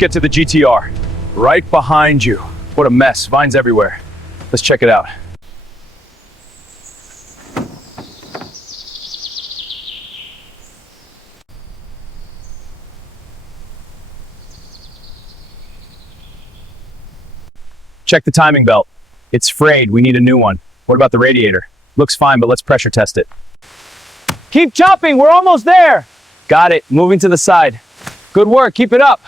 get to the GT-R. Right behind you. What a mess, vines everywhere. Let's check it out. Check the timing belt. It's frayed, we need a new one. What about the radiator? Looks fine, but let's pressure test it. Keep chopping, we're almost there! Got it, moving to the side. Good work, keep it up.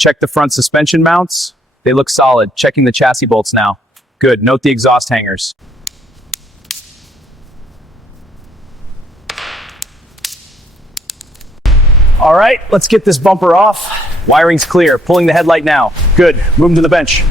Check the front suspension mounts. They look solid. Checking the chassis bolts now. Good, note the exhaust hangers. All right, let's get this bumper off. Wiring's clear, pulling the headlight now. Good, move them to the bench.